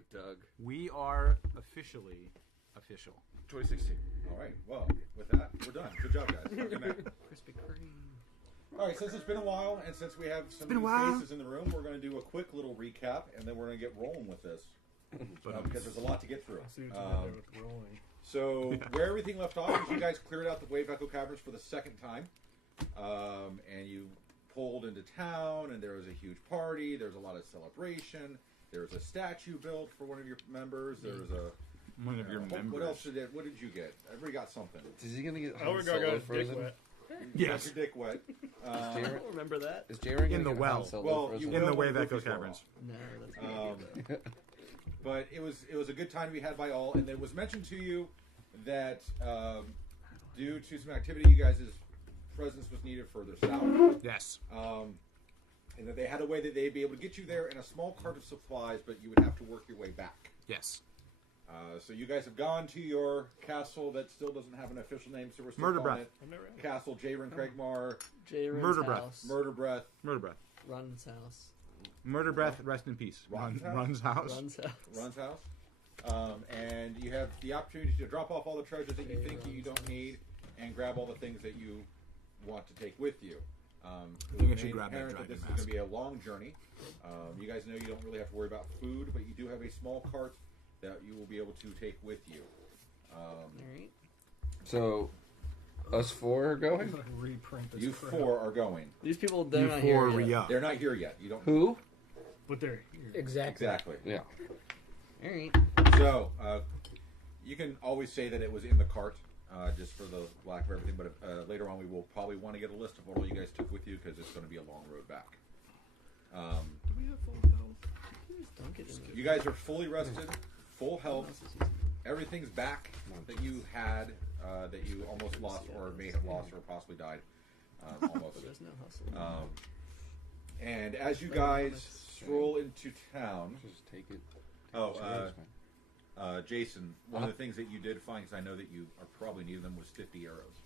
with Doug. We are officially official. 2016. All right. Well, with that, we're done. Good job, guys. Good night. Krispy Kreme. All right. Since it's been a while, and since we have some new faces in the room, we're going to do a quick little recap, and then we're going to get rolling with this because there's a lot to get through. I see what you're doing with rolling. So where everything left off is you guys cleared out the Wave Echo Caverns for the second time, and you pulled into town, and there was a huge party. There's a lot of celebration. There was a statue built for one of your members. There was One of your members. What else what did you get? Everybody got something. Is he gonna get Oh, we Solo got dick frozen? wet. Yes. Got your dick wet. I don't remember that. Is Jaren In the well. Well, you In the will Wave when Echo Goofy's Caverns. No, that's not But it was a good time to be had by all, and it was mentioned to you that due to some activity, you guys' presence was needed further south. Yes. And that they had a way that they'd be able to get you there in a small cart of supplies, but you would have to work your way back. Yes. So you guys have gone to your castle that still doesn't have an official name, so we're still Murder calling Breath. it Castle Jaren Craigmar, Jayren's Murder Breath. house. Murder Breath. Murder Breath. Run's house. Murder Breath, rest in peace. Ron's house? Run's house. Run's house. Run's house. And you have the opportunity to drop off all the treasures that you think that you don't need and grab all the things that you want to take with you. I think I should grab that apparent that dragon this is mask. going to be a long journey. You guys know you don't really have to worry about food, but you do have a small cart that you will be able to take with you. Alright. So, us four are going? Reprint this You crap. four are going. These people, they're You not four here yet. re-up. They're not here yet. You don't. Who? But they're here. Exactly. Exactly. Yeah. Alright. So you can always say that it was in the cart, just for the lack of everything. But later on, we will probably want to get a list of what all you guys took with you because it's going to be a long road back. Do we have full health? Don't get in there. You guys are fully rested, full health. Everything's back that you had, that you almost lost, or may have lost, or possibly died. Almost. There's no hustle. And as you guys stroll into town, Just take it. Jason, one of the things that you did find, because I know that you are probably needing them, was 50 arrows.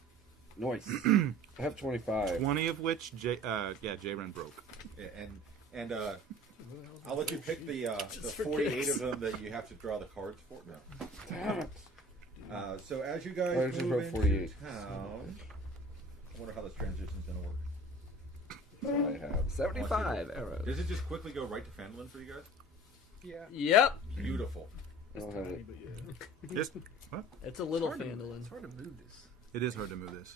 Nice. I have 25. 20 of which, J-Ren broke. Yeah, and I'll let you pick the 48 of them that you have to draw the cards for. No. Damn it. So as you Why guys did you move draw into 48? town, I wonder how this transition's going to work. I have 75 arrows. Does it just quickly go right to Fandolin for you guys? Yeah. Yep. Beautiful. I don't have it. But yeah. Just, what? It's a little It's Fandolin. hard to move this. It is hard to move this.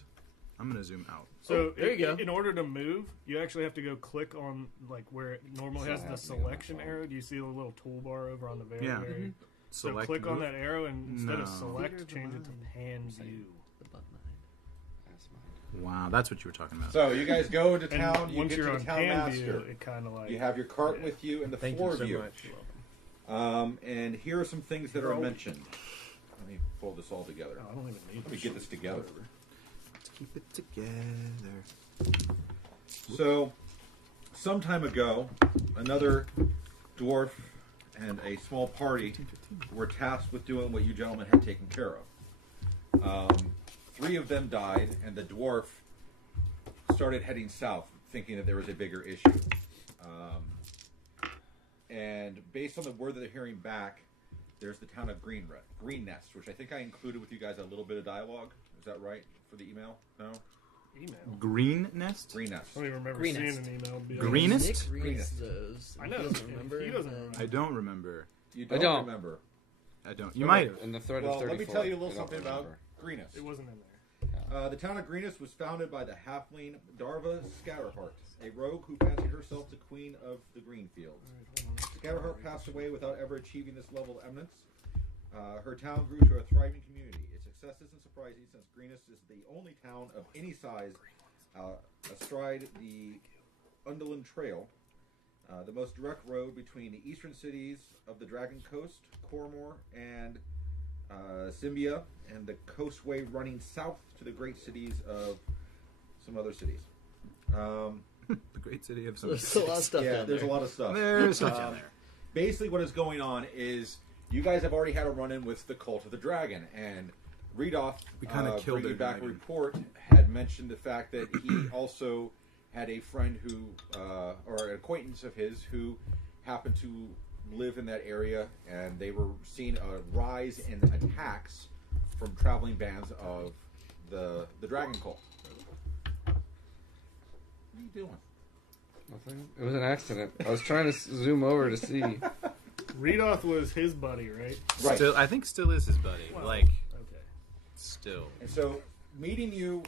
I'm going to zoom out. So there you go. In order to move, you actually have to go click on like where it normally It's has not the happening on my selection phone. arrow. Do you see the little toolbar over on the very Yeah. very? So Select click on move. that arrow and instead of No. select, change it to pan view. The butt nine. That's mine. Wow, that's what you were talking about. So you guys go into And town. You once get you're to on the town pan view, master. it kind of like You have your cart with you and the Thank four you so of you. much. And here are some things that are mentioned. Let me pull this all together. Oh, I don't even need Let me get this together. Let's keep it together. So, some time ago, another dwarf and a small party were tasked with doing what you gentlemen had taken care of. 3 of them died, and the dwarf started heading south, thinking that there was a bigger issue. And based on the word that they're hearing back, there's the town of Green Nest, which I think I included with you guys a little bit of dialogue. Is that right for the email? No? email. Green Nest? Green Nest. I don't even remember Greenest. seeing an email. Greenest? Nick reads Greenest. those. I know. He doesn't remember. He doesn't and- remember. I don't remember. You I don't, don't. remember. I don't. You might have. In the thread Well, of 34. let me tell you a little I don't something about remember. Greenest. It wasn't in there. The town of Greenest was founded by the halfling Darva Scatterheart, a rogue who fancied herself the queen of the Greenfields. Scatterheart passed away without ever achieving this level of eminence. Her town grew to a thriving community. Its success isn't surprising since Greenest is the only town of any size astride the Undulin Trail, the most direct road between the eastern cities of the Dragon Coast, Cormor, and Symbia, and the coastway running south to the great cities of some other cities. The great city of some. There's a lot of stuff Yeah, down there's there. a lot of stuff. There's stuff down there. Basically, what is going on is you guys have already had a run-in with the Cult of the Dragon, and Redoff, We kinda killed bringing their back a dragon. report, had mentioned the fact that he also had a friend who, or an acquaintance of his, who happened to live in that area, and they were seeing a rise in attacks from traveling bands of the Dragon Cult. What are you doing? Nothing. It was an accident. I was trying to zoom over to see. Redoth was his buddy, right? Right. Still, I think still is his buddy. Well, Like, okay. still. And so, meeting you,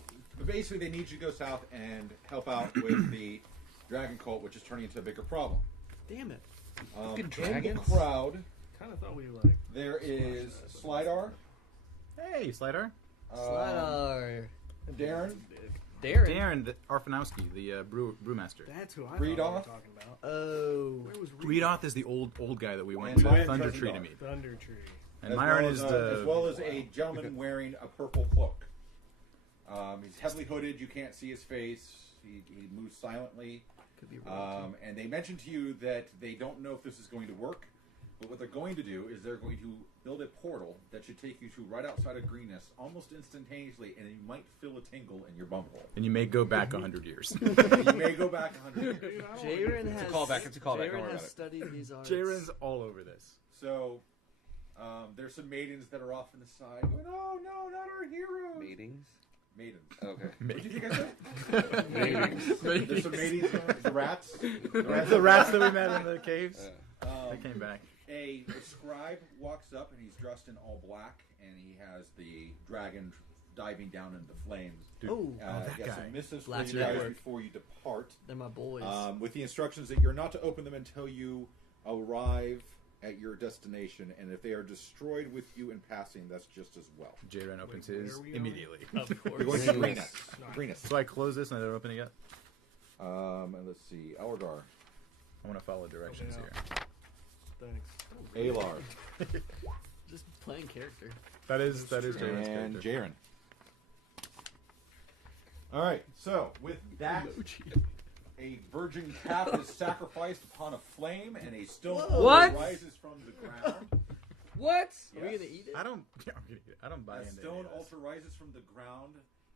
basically they need you to go south and help out with the Dragon Cult, which is turning into a bigger problem. Damn it. In the dragons? crowd, Kind of thought we like. there is Slidar, Hey, Slidar. Slider. Darren, Darren. Darren Arfanowski, the brewmaster. That's who I Read thought we were off. talking about. Oh. Where was Reedoth is the old guy that we went And to Myron Thunder Trezendar. Tree to meet. Thunder Tree. And Myron is the... as well as a gentleman wearing a purple cloak. He's heavily hooded. You can't see his face. He moves silently. Could be wrong. And they mentioned to you that they don't know if this is going to work, but what they're going to do is they're going to build a portal that should take you to right outside of Greenness almost instantaneously, and you might feel a tingle in your bumhole. And you may go back 100 years. You may go back 100 years. Jaren has. callback, it's a callback, don't Jaren worry has about it. studied these arts. Jaren's all over this. So, there's some maidens that are off in the side. Going, oh no, not our heroes! Meetings? Maidens. Okay. What did you think I said? Meetings. There's some maidens. The rats. The rats that we met in the caves, Yeah. they came back. A scribe walks up and he's dressed in all black, and he has the dragon diving down into the flames. Dude, Oh, that got guy. some missives for Black you guys Network. before you depart, they're my boys. with the instructions that you're not to open them until you arrive at your destination, and if they are destroyed with you in passing, that's just as well. Jaren opens Wait, where his are we immediately. of You're course. going to Greenest. Greenest. So I close this and I don't open it yet. And let's see, Eldar, I want to follow directions Okay, here. Thanks. Alar, Just playing character. That is Jaren's and character. Jaren. All right, so with that, a virgin calf is sacrificed upon a flame, and a stone Whoa. What? rises from the ground. What? Are we gonna eat it? I don't buy A into stone any of this. altar rises from the ground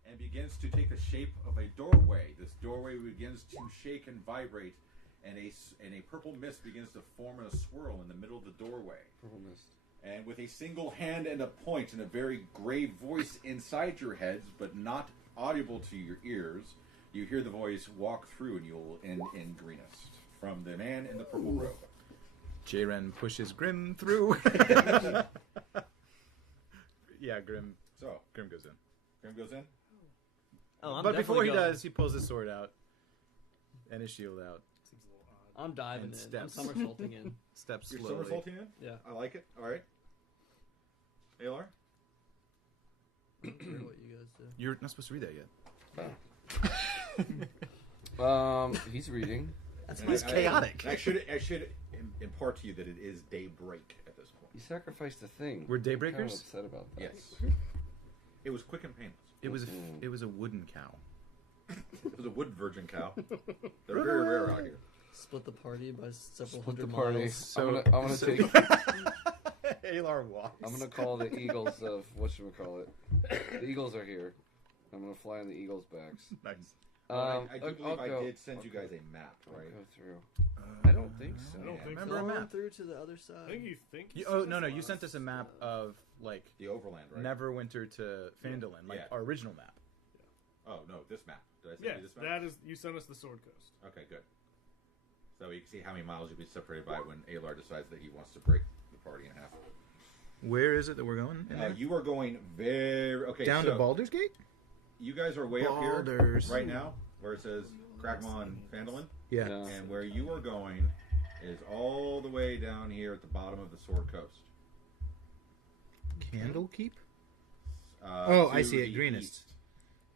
and begins to take the shape of a doorway. This doorway begins to shake and vibrate, and a purple mist begins to form in a swirl in the middle of the doorway. Purple mist. And with a single hand and a point and a very grave voice inside your heads, but not audible to your ears, you hear the voice walk through, and you'll end in Greenest from the man in the purple robe. Jaren pushes Grim through. Yeah, Grim So, goes in. Grim goes in. Oh, I'm But before definitely he going. does, he pulls his sword out and his shield out. Seems a little odd. I'm diving and in. steps. I'm somersaulting in. Steps You're slowly. somersaulting in? Yeah. I like it. All right. Alar? I don't care what you guys do. You're not supposed to read that yet. He's reading. That's And my chaotic. I should impart to you that it is daybreak at this point. He sacrificed a thing. We're I'm kind of daybreakers? upset about that. Yes. It was quick and painless. It was a wooden cow. It was a wood virgin cow. They're very rare out here. Split the party by several Split the hundred party. miles. So- I'm gonna so- take. Alar walks. I'm gonna call the Eagles of whatchamacallit. The Eagles are here. I'm gonna fly on the Eagles' backs. Nice. I do I'll believe I go- did send you I'll guys go- a map, I'll right? go through. I don't think so. I don't think Remember a Going map? through to the other side. I think you think. You, oh no, you sent us a map of like The Overland, right? Neverwinter to Phandalin, like Yeah. our original map. Oh no, this map. Did I send Yeah, you this map? that is. You sent us the Sword Coast. Okay, good. So you can see how many miles you'll be separated by when Alar decides that he wants to break the party in half. Where is it that we're going? In there? You are going very okay. Down so to Baldur's Gate? You guys are way Baldur's. up here right now, where it says Krakmon Phandalin, Yeah. Yeah. and where you are going is all the way down here at the bottom of the Sword Coast. Candlekeep? To I see it. the Greenest. east.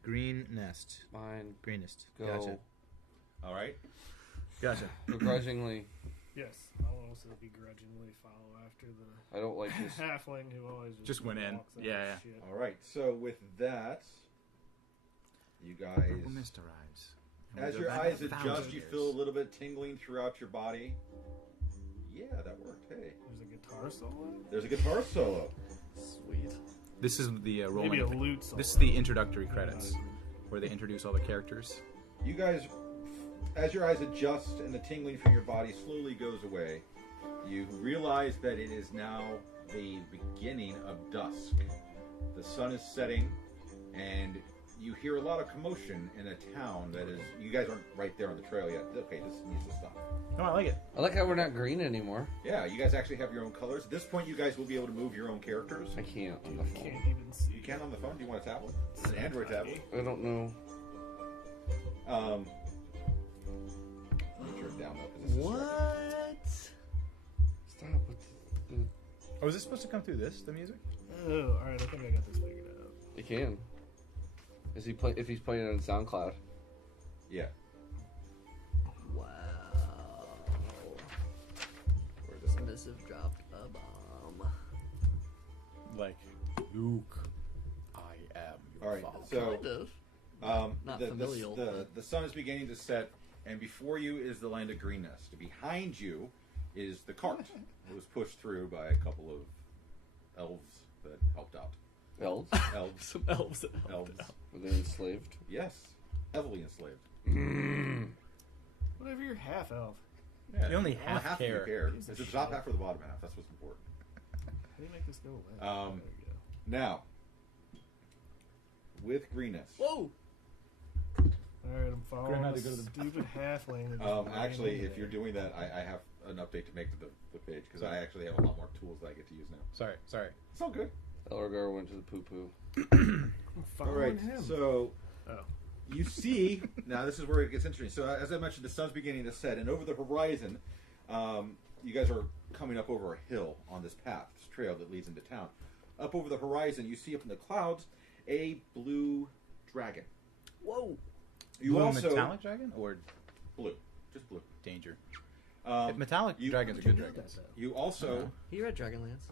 Green Nest. Fine. Greenest. Go. Gotcha. All right. Gotcha. Begrudgingly. Yes, I'll also begrudgingly follow after the I don't like this. halfling who always Just went in. walks Yeah, and yeah. shit. All right. So with that, you guys, Purple mist arrives. And we as go your back eyes 1,000 adjust, you years. feel a little bit tingling throughout your body. Yeah, that worked. Hey, There's a guitar solo. there's a guitar solo. Sweet. This is the rolling. Maybe a lute solo. This is the introductory credits, where they introduce all the characters. You guys, as your eyes adjust and the tingling from your body slowly goes away, You realize that it is now the beginning of dusk. The sun is setting, and you hear a lot of commotion in a town that is... You guys aren't right there on the trail yet. Okay, this needs to stop. No, I like it. I like how we're not green anymore. Yeah, you guys actually have your own colors. At this point, you guys will be able to move your own characters. I can't on the Can't phone. even see. You can on the phone. Do you want a tablet? It's an Android tablet. I don't know. Make sure it's down though, 'cause this is What? Stop with the... Oh, is this supposed to come through this, the music? Oh, alright, I think I got this figured out. You can. Is he play? If he's playing it on SoundCloud? Yeah. Wow. Where this missive dropped a bomb. Like, Luke, I am your All right. father. So, Kind of. Not the familial. the sun is beginning to set, and before you is the land of Green Nest. Behind you is the cart. It was pushed through by a couple of elves that helped out. Elves? Elves. Some elves that helped Elves. out. Were they enslaved? Yes. Heavily enslaved. Whatever, you're half elf. Yeah. You only half of you care. care. Piece of It's the top shit. half or the bottom half. That's what's important. How do you make this go away? Um, There we go. Now, with Green Nest. Whoa! Alright, I'm following Grim had to the go to the stupid halfling. that just ran Actually, over if you're there. doing that, I have an update to make to the page because I actually have a lot more tools that I get to use now. Sorry. It's all good. Elgar went to the poo-poo. I'm All following right. him. So Oh. you see now this is where it gets interesting. So as I mentioned, the sun's beginning to set, and over the horizon, you guys are coming up over a hill on this path, this trail that leads into town. Up over the horizon, you see up in the clouds a blue dragon. Whoa! You Blue also metallic dragon or blue, just blue. danger? Um, Metallic you- dragons are good dragons. You also He read Dragonlance.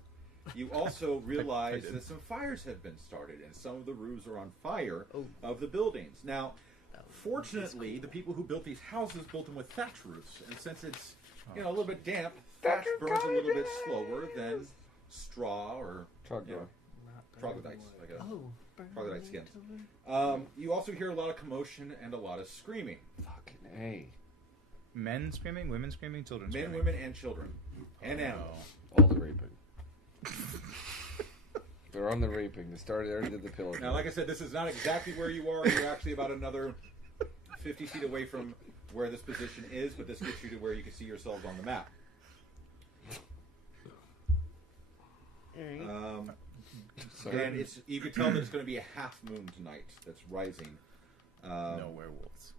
You also realize did. that some fires have been started, and some of the roofs are on fire Oh. of the buildings. Now, That would be fortunately, the people who built these houses built them with thatch roofs, and since it's a little bit damp, thatch burns a little bit slower than straw or Trogdor. troglodytes. Like a, Oh. Troglodyte skins. You also hear a lot of commotion and a lot of screaming. Fucking A. Men screaming, women screaming, children Men, screaming. women, and children, and animals. All the raping. They're on the raping. They already did the pillaging. Now, like I said, this is not exactly where you are. You're actually about another 50 feet away from where this position is, but this gets you to where you can see yourselves on the map. Sorry. And you can tell that it's going to be a half moon tonight that's rising. No werewolves.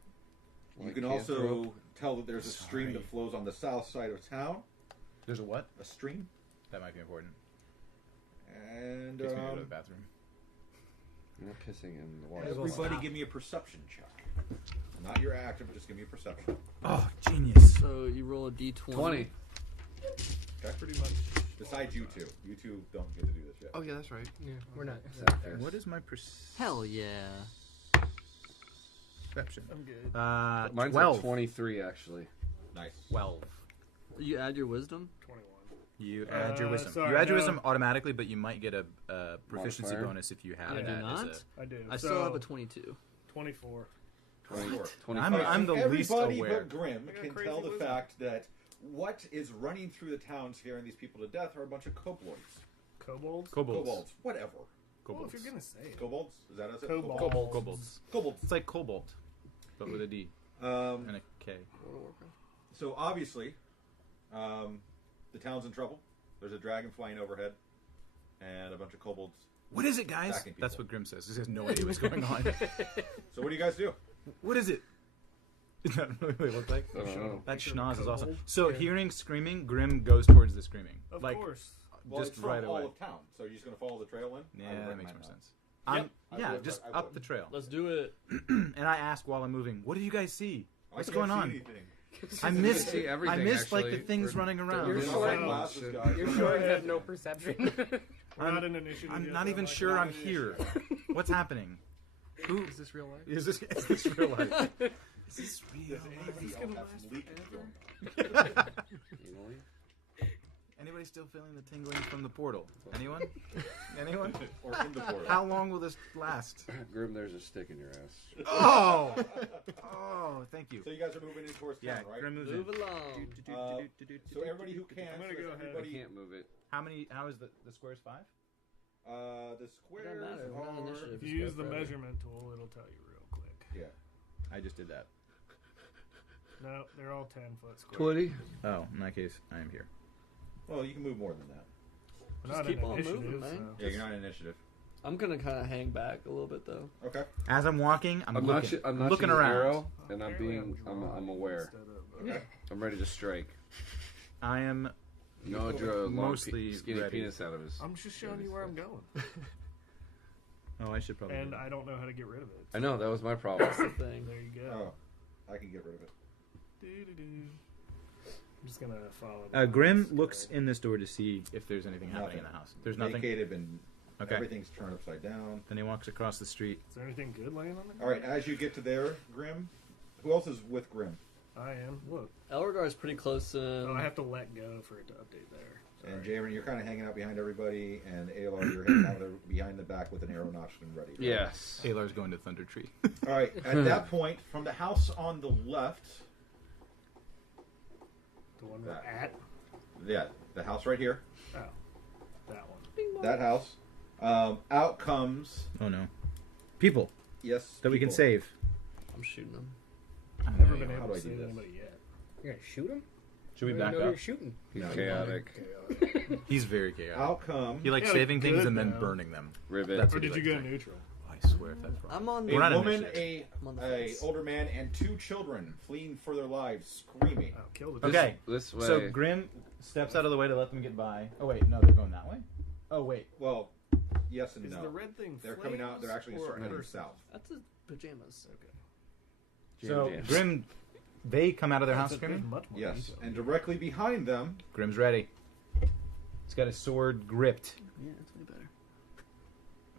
You Like can also Cantaloupe. tell that there's a stream that flows on the south side of town. There's a what? A stream. That might be important. And Gets me to go to the bathroom. You're not pissing in the water. everybody give me a perception check. Not your active, but just give me a perception. Oh, genius. So you roll a d20. 20. Okay? Pretty much. Besides you two. You two don't get to do this yet. Oh yeah, that's right. Yeah, we're not. What is my Hell yeah. perception? I'm good. Mine's 12. like 23, actually. Nice. 12. You add your wisdom? 21. You add your wisdom. sorry, you add your no. wisdom automatically, but you might get a proficiency Modifier? bonus if you have I do that. not. As I do. I so, still have a 22. 24. 24. I'm the least everybody aware. but Grim I got can crazy tell the wisdom. fact that what is running through the town scaring these people to death are a bunch of kobolds. Kobolds? kobolds. Whatever. Well, Kobolds. if you're going to say it. Kobolds? Is that it? Kobolds. Kobolds. Kobolds. It's like cobalt, but with a D and a K. So obviously, the town's in trouble. There's a dragon flying overhead, and a bunch of kobolds. What is it, guys? Attacking people. That's what Grim says. He has no idea what's going on. So what do you guys do? What is it? Is that really what it looked like? I don't know. That Picture schnoz is kobold. awesome. So Yeah. hearing screaming, Grim goes towards the screaming. Of like, course. Well, just it's from right all away. of town. So you're just going to follow the trail in? I Yeah, would that makes recommend more that. sense. Yep. Yeah, I would, just I up would. the trail. Let's do it. And I ask while I'm moving, what do you guys see? What's I going can't on? see anything. I missed see everything, I missed like the actually. things We're- running around. You're There's sure- no glasses, guys. You're sure you have no perception. We're not in initiative I'm yet, not though, even like, sure not I'm in here. initiative. What's happening? Who Is this real life? is this real life? Is this real Does life? any of you have some leakage going on? You know? And Anybody still feeling the tingling from the portal? Anyone? Anyone? Or in the portal. How long will this last? Grim, there's a stick in your ass. Oh! Oh, thank you. So you guys are moving in towards Yeah, town, right? Grim moves Move in. along. So everybody who can. I'm gonna so go if ahead. I everybody, can't move it. How is the squares 5? The squares matter, we're on are. initiative. If you use the measurement tool, it'll tell you real quick. Yeah. I just did that. No, they're all 10-foot square. 20. Oh, in that case, I am here. Well, you can move more than that. We're Just not keep in on initiative, moving, man. so- Yeah, you're not in initiative. I'm gonna kind of hang back a little bit though. Okay. As I'm walking, I'm looking, I'm not looking shooting around. Arrow, and I'm Apparently being. drawing I'm aware. instead of, Okay. I'm ready to strike. I am No, drew a long Mostly skinny ready. penis out of his. I'm just showing you where I'm going, Oh, I should probably. and do that. I don't know how to get rid of it. I know that was my problem. That's the thing. There you go. Oh, I can get rid of it. Doo-doo-doo. I'm just gonna follow. Grim this looks guy. in this door to see if there's anything happening in the house. There's nothing. Vacated and Okay. everything's turned upside down. Then he walks across the street. Is there anything good laying on the ground? All right, as you get to there, Grim. Who else is with Grim? I am. Look. Elregar's pretty close to him. Oh, I have to let go for it to update there. And Jaron, you're kind of hanging out behind everybody, and Alar, you're hanging out behind the back with an arrow notched and ready. right? Yes. Taylor's going to Thunder Tree. All right. At that point, from the house on the left, The one we're That. at. yeah, the house right here, Oh, that one. that house, out comes Oh no. People yes that we can people. save. I'm shooting him. I've never been How able do to I do save this? anybody yet. You're gonna shoot him? Should we I back didn't know up? you're shooting. He's No, chaotic. He's very chaotic. Out come He likes Yeah, saving things good and then now. burning them. Ribbit. That's Or what he did you likes go doing. neutral? I swear if that's wrong. I'm on. We're not a in woman, initiative. I'm on the a fence. older man, and 2 children fleeing for their lives, screaming. Oh, kill the. Okay. This way. So Grim steps out of the way to let them get by. Oh wait, no, they're going that way. Oh wait. Well, yes and Is no. the red thing? They're coming out. They're actually flames or heading person? south. That's his pajamas. Okay. So Jams. Grim, they come out of their house There's screaming. much more Yes, detail. and directly behind them, Grim's ready. He's got his sword gripped. Yeah, it's way better.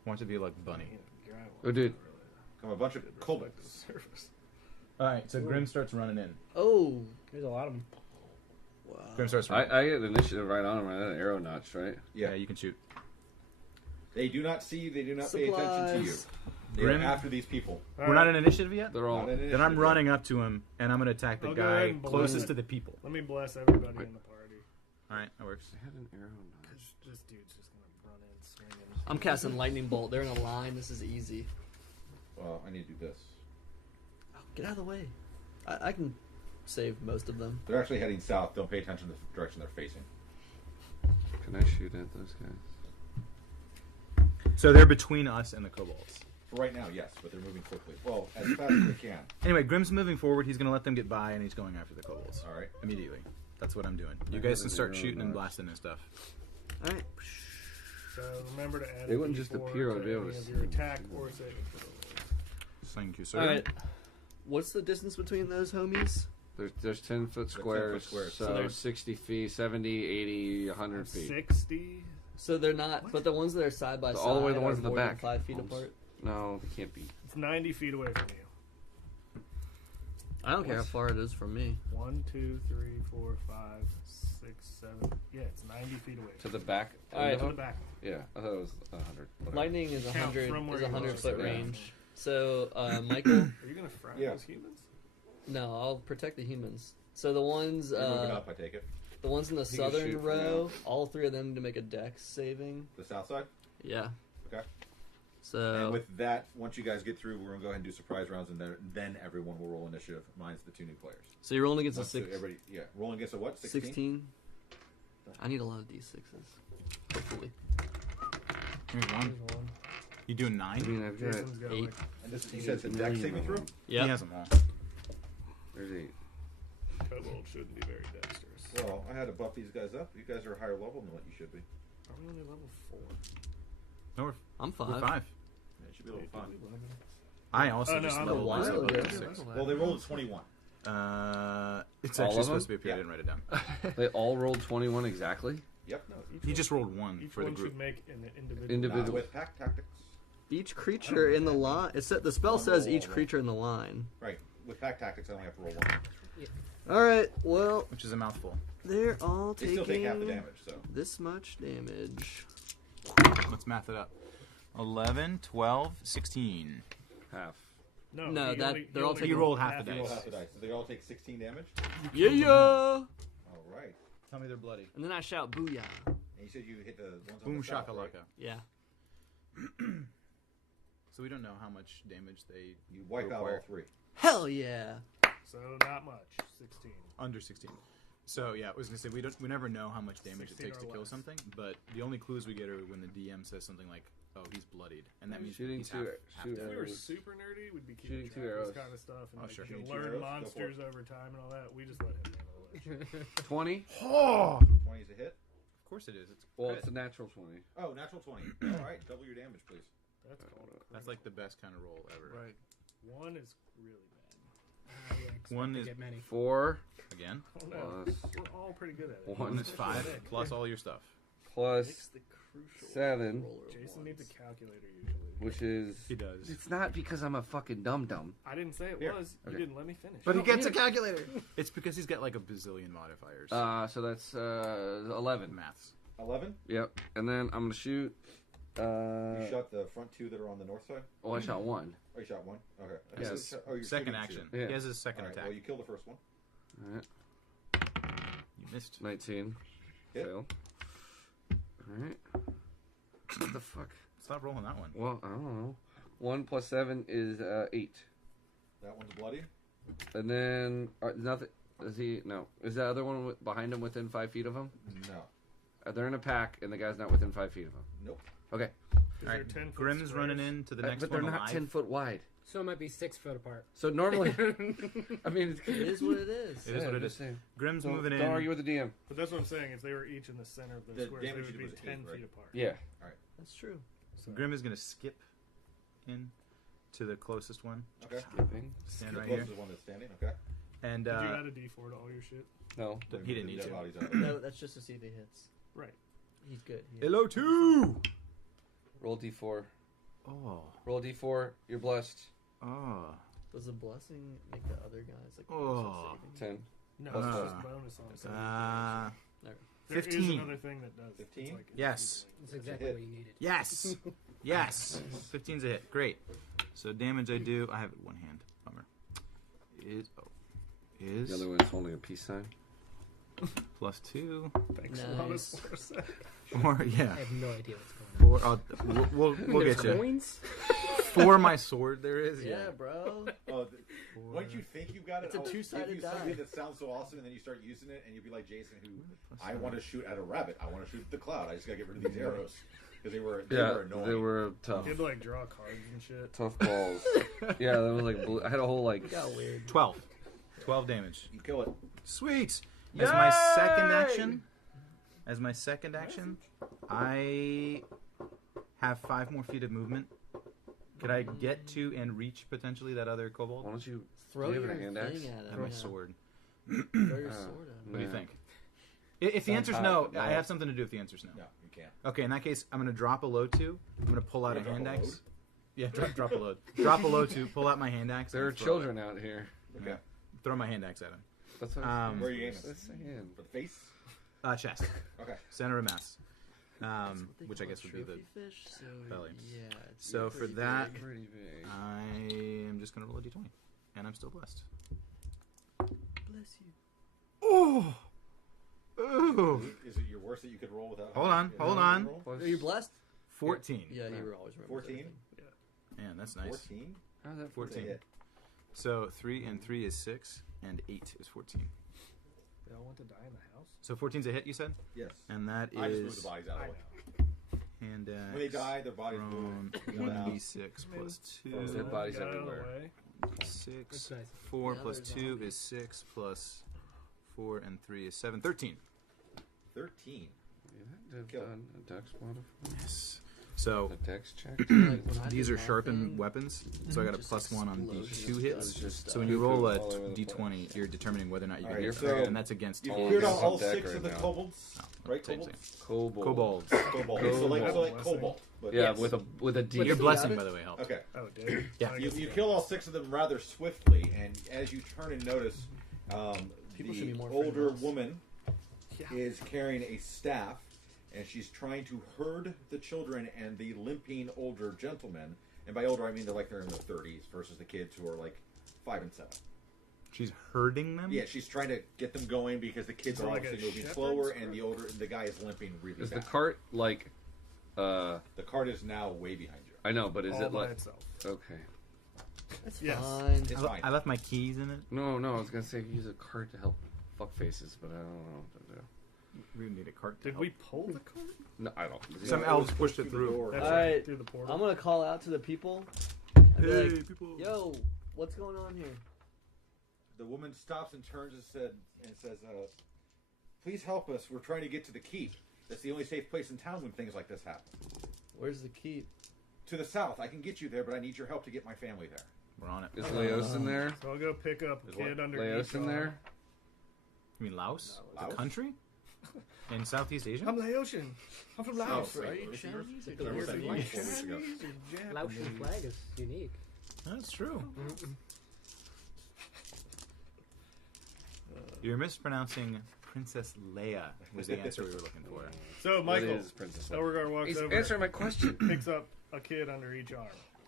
Wants to be like Bunny. Oh, dude. come a bunch of kobolds. Surface. All right, so Grim starts running in. Oh, There's a lot of them. wow. Grim starts running. I get initiative right on him. I had an arrow notch, right? Yeah, Yeah, you can shoot. they do not see. They do not pay attention to you. Supplies. They're Grim- after these people. We're not in initiative yet. They're all. Not in Then I'm initiative running up to him and I'm gonna attack the I'll go ahead guy and blow closest it. to the people. Let me bless everybody in the party. All right, that works. I had an arrow notch. Because this dude's just gonna run in swinging. I'm casting lightning bolt. They're in a line. This is easy. yet. Well, I need to do this. Oh, get out of the way. I can save most of them. They're actually heading south. Don't pay attention to the direction they're facing. Can I shoot at those guys? So they're between us and the kobolds. For right now, yes, but they're moving quickly. Well, as fast as they can. Anyway, Grim's moving forward. He's gonna let them get by and he's going after the kobolds All right. immediately. That's what I'm doing. You I guys have can an start arrow shooting and notch. blasting and stuff. All right. So remember to add. They a wouldn't just D4 appear, I'd to be able any to of see your them. attack or saving throws. Thank you, sir. All right. What's the distance between those homies? There's 10-foot squares, squares. so So there's- 60 feet, 70, 80, 100 feet. 60. So they're not, but the ones that are side by So side all the way the are ones in the more than back. 5 feet Almost. apart. No, they can't be. It's 90 feet away from you. I don't care how far it is from me. 1, 2, 3, 4, 5, 6, 7. Yeah, it's 90 feet away. To the back? All right. To the back. Yeah, I thought it was 100. Whatever. Lightning is Count 100 from where is a you 100 are. foot Yeah. range. So Michael, Are you gonna fry Yeah. those humans? no, I'll protect the humans. So the ones You're moving up, I take it. the ones in the He can southern shoot from row, all 3 of them need to make a dex saving. The south side? Yeah. Okay. So And with that, once you guys get through, we're going to go ahead and do surprise rounds, and then everyone will roll initiative, minus the 2 new players. so you're rolling against a Once 6, everybody, yeah. Rolling against a what? 16? 16. I need a lot of d6s. Hopefully. Here's one. There's one. You doing I 9? mean, I've got. Jason's got 8. like And this, he says the deck saving through? Yeah. He has them all. There's 8. kobold shouldn't be very dexterous. Well, I had to buff these guys up. You guys are a higher level than what you should be. Are we only level 4? No, we're I'm 5. 5. Yeah, it should be a little fun. I also Oh, no, just I'm leveled a while myself up ago. to 6. Well, they rolled a 21. It's All actually of them? supposed to be up here. Yeah. I didn't write it down. They all rolled 21 exactly? Yep. He just rolled 1 Each for the one group. should make an individual. Individual. With pack tactics. Each creature in the line. It said the spell One says roll, each one roll. creature in the line. Right. With pack tactics, I only have to roll 1. All right. Well, Which is a mouthful. They're all They taking still take half the damage, so. this much damage. Let's math it up. 11, 12, 16. Half. No, No, he that- only- they're he all only taking- rolled half the You roll dice. half the dice. So they all take 16 damage? Yeah. All right. Tell me they're bloody. And then I shout booyah. And you said you hit the ones on Boom the south, right? shakalaka. Yeah. So we don't know how much damage they You wipe out all require. 3. Hell yeah. So not much. 16. Under 16. So yeah, I was gonna say we never know how much damage it 16 takes to or kill less. something, but the only clues we get are when the DM says something like, "Oh, he's bloodied," and that means Shooting he's two- half shoot dead. If we were Arrows. super nerdy, we'd be Shooting keeping two track of arrows. this kind of stuff and Oh, like, sure. you can Shooting two learn arrows, go for monsters over time and all that. We just let him handle it. 20? Oh, 20 is a hit. of course it is. It's Well, crit. it's a natural 20. Oh, natural 20. All right, double your damage, please. That's called a That's like the best kind of roll ever. Right. One is really bad. Yeah, expect One to is- get many. 4 Again, Oh, no. plus We're all pretty good at it. One is 5 plus all your stuff. plus Makes the crucial 7, roller of Jason ones. needs a calculator usually. which is. He does. It's not because I'm a fucking dum dum. I didn't say it Here. was. You Okay. didn't let me finish. But he gets a calculator. It's because he's got like a bazillion modifiers. So that's 11. Maths. 11? Yep. And then I'm gonna shoot. You shot the front 2 that are on the north side? Oh, I shot 1. Oh, you shot 1? Okay. I Yes. said shot- oh, you're Second shooting 2. action. Yeah. He has his second All right, attack. well, you killed the first one. All right. You missed. 19. Hit. Fail. Alright. What the fuck? Stop rolling that one. Well, I don't know. 1 plus 7 is 8. That one's bloody. And then, nothing. Is he? No. Is the other one behind him within 5 feet of him? No. They're in a pack, and the guy's not within 5 feet of him. Nope. Okay. Is All right, there 10 foot Grimm's running squares? into the next But they're one not alive. 10 foot wide. So it might be 6 foot apart. So normally, I mean, It is what it is. It is what it I'm is. just saying. Grimm's Don't- moving in. Don't argue with the DM. But that's what I'm saying. If they were each in the center of The the squares, they damage would you be did was 10 8, right? feet apart. Yeah. That's true. So, Grimm is going to skip in to the closest one. Okay. Skipping. Stand The right here. closest one that's standing. Okay. And did you add a D4 to all your shit? No. he didn't need Dead to. bodies out of there. No, that's just to see if he hits. Right. He's good. Hello, 2! Roll D4. Oh. Roll D4. You're blessed. Oh. Does the blessing make the other guys like Oh. saving? 10. No, Plus it's five. just bonus on it. Uh, There is 15. another thing that does. 15? It's like Yes. That's exactly hit. what you needed. Yes. Yes. 15's a hit. Great. So damage I do, I have it one hand. Bummer. Is The other one's holding a peace sign. plus 2. Thanks Nice. a lot of source. Or, yeah. I have no idea what's going on. 4. We'll There's get you. coins? 4 my sword there is. Yeah, Yeah. bro. Oh, once you think you've got it, It's a I'll two-sided give you die. something that sounds so awesome, and then you start using it, and you'll be like Jason, who I want to shoot at a rabbit. I want to shoot the cloud. I just gotta get rid of these arrows because they were annoying. They were tough. You had to like draw cards and shit. Tough balls. Yeah, that was like. I had a whole like. It got weird. 12. 12 damage. You kill it. Sweet. As my second action, I have 5 more feet of movement. Could I get to and reach potentially that other Why kobold? don't you? Throw Do you your have a thing hand axe? at I him. have my yeah. sword. Throw your sword at him. What do you Yeah. think? If the Sounds answer's hot, no, but no. I have something to do if the answer's no. No, you can't. Okay, in that case, I'm going to drop a load 2. I'm going to pull out a You're gonna hand drop a axe. load? Yeah, drop a load. Drop a load 2, pull out my hand axe. There are and throw children out here. Okay. it. Throw my hand axe at him. That's what Um, Where are you aiming? That's saying. For the face? Chest. Okay. Center of mass. That's what they Which I call a guess would be the trophy fish, so belly. Yeah. It's So for pretty that, big. Pretty big. I am just going to roll a d20. And I'm still blessed. Bless you. Oh! Ooh! Is it your worst that you could roll without? Hold on, is it hold a on. roll? Plus, Are you blessed? 14. Yeah, he always remembers 14? everything. Man, that's nice. 14? how's that 14. hit. So 3 and 3 is 6, and 8 is 14. They all want to die in the house. So 14's a hit, you said? Yes. And that I just moved is the bodies out I of the way. know. hand axe. When they die, their bodies Thrown move. 1d6 plus There's 2. dead bodies Get out of the everywhere. way. 6. That's nice. 4 Yeah, plus there's 2 zombies. is 6, plus 4 and 3 is 7. 13. 13. Yeah, Kill. a dex modifier. Yes. So A dex check. Like, when I these did are my sharpened thing, weapons, so I got a just plus 1 on explosions D2 does hits. just So when you roll a all over the D20, place. you're determining whether or not you Alright, get so crit, and that's against You've Oh, cleared he's out on all deck 6 right of the now. kobolds, Oh, right? same, Kobolds? same. Kobold. Kobolds. Kobold. So like Kobold. cobalt. But Yeah, Yes. with a D. Your But- blessing, by the way, helps. Okay. Oh, dude. Yeah. You kill all 6 of them rather swiftly, and as you turn and notice, People should the be more older friendly. woman is carrying a staff, and she's trying to herd the children and the limping older gentlemen. And by older, I mean they're in their 30s versus the kids who are like 5 and 7. She's herding them? Yeah, she's trying to get them going because the kids Is it are like a obviously moving shepherd's slower, cart? and the guy is limping really Is the bad. cart like? The cart is now way behind you. I know, but is all it by like? itself. Okay. It's Yes. fine. It's fine. I left my keys in it. No, I was gonna say use a cart to help fuck faces, but I don't know what to do. We need a cart. Did we pull the cart? No, I don't. Some Yeah, elves it was pushed through it the through. door. That's All right. right. Through the portal. I'm gonna call out to the people. And be Hey, like, people. yo, what's going on here? The woman stops and turns and says, "Please help us. We're trying to get to the keep. That's the only safe place in town when things like this happen. Where's the keep? To the south. I can get you there, but I need your help to get my family there." We're on it. Is Leos in there? So I'll go pick up a Is kid what? under Leos each in arm. there? You mean Laos? Laos? The country? In Southeast Asia? I'm Laotian. I'm from Laos. Oh, Are right. you Chinese? Or Sorry, what's that Japanese? like 4 weeks ago? Chinese or Japanese? Laotian flag is unique. That's true. You're mispronouncing Princess Leia was the answer we were looking for. So What Michael, is Princess Leia? Elregard walks He's over, answering my question. picks up a kid under each arm.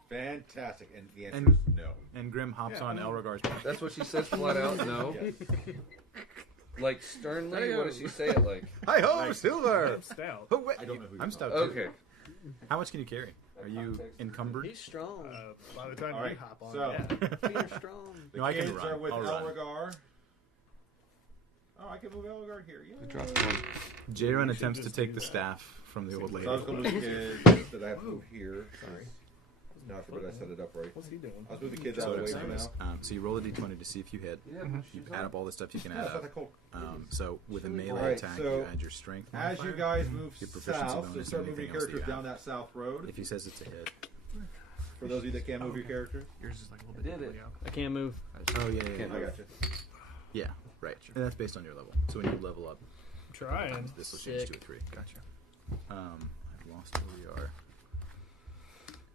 Fantastic. And the answer And- is no. And Grim hops Yeah, on I know. Elregard's back. That's what she says flat out. No, Yes. like sternly. What does she say it like? Hi ho, Silver! I'm stout. Oh, wait. I don't know who you're I'm stout talking too. Okay. How much can you carry? Are you encumbered? He's strong. By the time All we right, hop on, so- yeah. Feet are strong. The No, I can kids run. are with I'll run. Elregar. Oh, I can move Elregar here. I Yay. dropped one. Jaron should attempts to just take do the that. staff from the old lady. So I was going to move the kids that I have to move here. Sorry. Now I forgot I set it up right. What's he doing? I was moving the kids out So, of the way for now. so you roll a d20 to see if you hit. You add up all the stuff you can Yeah, add it's not up. that cold. So with a melee Alright, attack, so you add your strength As you modifier. guys move Your proficiency south, so bonus start and moving anything else that you characters down have. that south road. If he says it's a hit. For those of you that can't move your characters. Yours is like a little Did bit it. yeah. I can't move. Oh yeah, Can't I got you. yeah, right. And that's based on your level. So when you level up, Trying. this will change to a Sick. 3. Gotcha. I've lost where we are.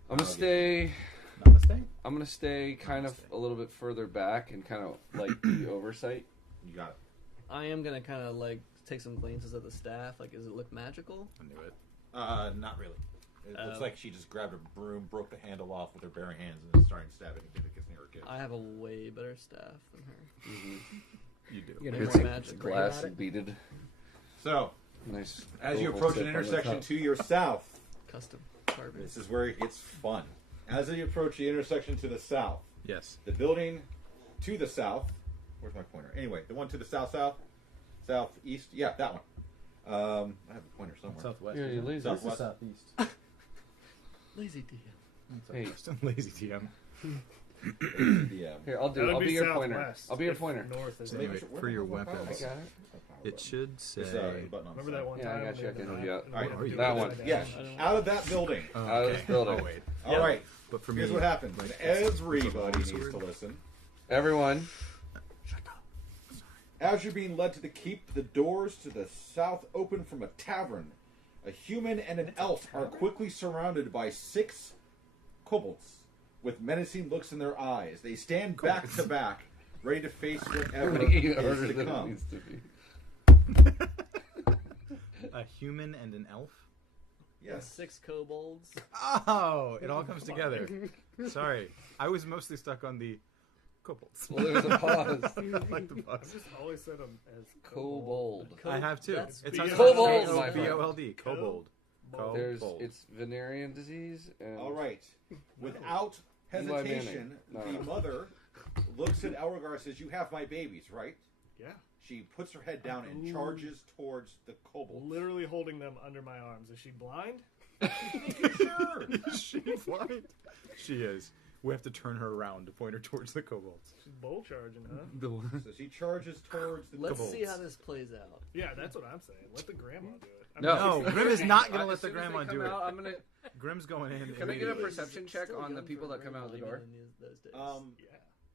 I'm gonna stay. Namaste. I'm gonna stay kind of a little bit further back and kind of like the oversight. You got it. I am gonna kind of like take some glances at the staff. Like, does it look magical? I knew it. Not really. It looks Oh. like she just grabbed a broom, broke the handle off with her bare hands, and is starting stabbing a kid that gets near her kid. I have a way better staff than her. You do. You know, Way It's, more it's magic. glass Great and beaded. So, Nice. as you oval approach tip an on the intersection top. to your south, Custom carving. this is where it gets fun. As you approach the intersection to the south, Yes. the building to the south, where's my pointer? Anyway, the one to the southeast, yeah, that one. I have a pointer somewhere. Southwest. Yeah, you lazy. Southwest. Southeast. Lazy DM. Hey. Lazy TM. Yeah. Here, I'll That do. would I'll be your pointer. southwest I'll be your if pointer. North is So anyway, Where for the your hell's my power weapons, I got button? it. it should say. It's the button on the Remember side. that one Yeah, I time? got you. I when can they help you out. had- Where are you? That one. upside Yes, down? I don't- out of that building. Oh, Out of this okay. building. Oh, wait. All right. But for me, Here's what happens. like, Everybody it's a needs to longsword. listen. Everyone. As you're being led to the keep, the doors to the south open from a tavern. A human and an elf are quickly surrounded by 6 kobolds with menacing looks in their eyes. They stand back to back, ready to face whatever Making it is harder to than it come. needs to be. a human and an elf. Yes. 6 kobolds. Oh, it all comes together. Sorry, I was mostly stuck on the kobolds. Well, there was a pause. I like the I pause. just always said them as Kobold. I have too. That's It's B- Kobold, my friend. B-O-L-D. Kobold. There's Kobold. it's Venerean disease and All right. Without Eli hesitation, Manning. No. the mother looks at Elregar and says, "You have my babies, right?" Yeah. She puts her head down and charges towards the kobold. Literally holding them under my arms. Is she blind? Sure. Is she blind? She is. We have to turn her around to point her towards the kobolds. She's bull charging, huh? So she charges towards the Let's kobolds. see how this plays out. Yeah, that's what I'm saying. Let the grandma do it. I No. No, Grim is not going to As let the soon as they grandma come do it. out, I'm gonna. Grim's going in. Can I get a immediately. perception check Still on the young people for that come out the grandma door? living in those days. yeah.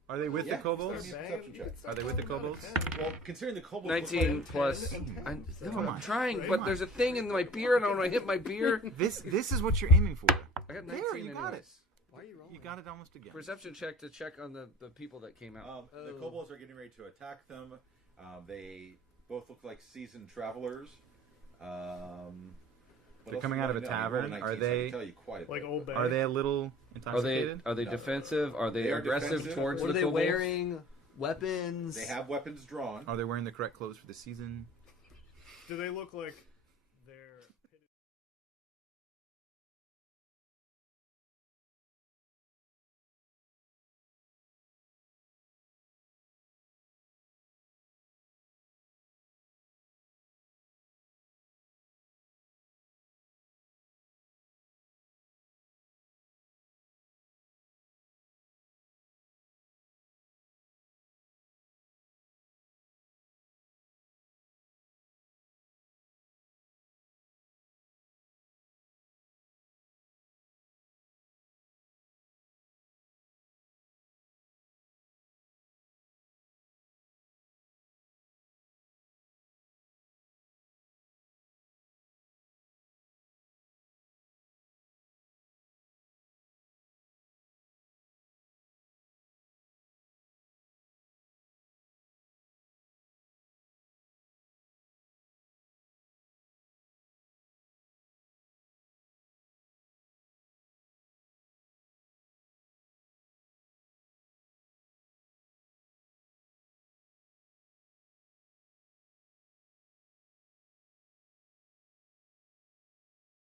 Are they with Yeah, the kobolds? start a perception check. Are they with the kobolds? Well, considering the kobolds 19 look plus. Ten. No, Come I'm on. trying, Come but on. there's a thing in my beer, and I don't want to hit my beer. This is what you're aiming for. I got 19 There, you got anyways. it. Why are you rolling? You got it almost again. Perception check to check on the people that came out. The Oh. kobolds are getting ready to attack them. They both look like seasoned travelers. What They're else coming do you out of wanna a know? You rolled tavern. 19, Are so I can they- tell you quite a Like bit, Old but- Bay? Are they a little Are intoxicated? they No. defensive? Are they, They are aggressive defensive. towards What the are they kobolds? wearing? Weapons? They have weapons drawn. Are they wearing the correct clothes for the season? Do they look like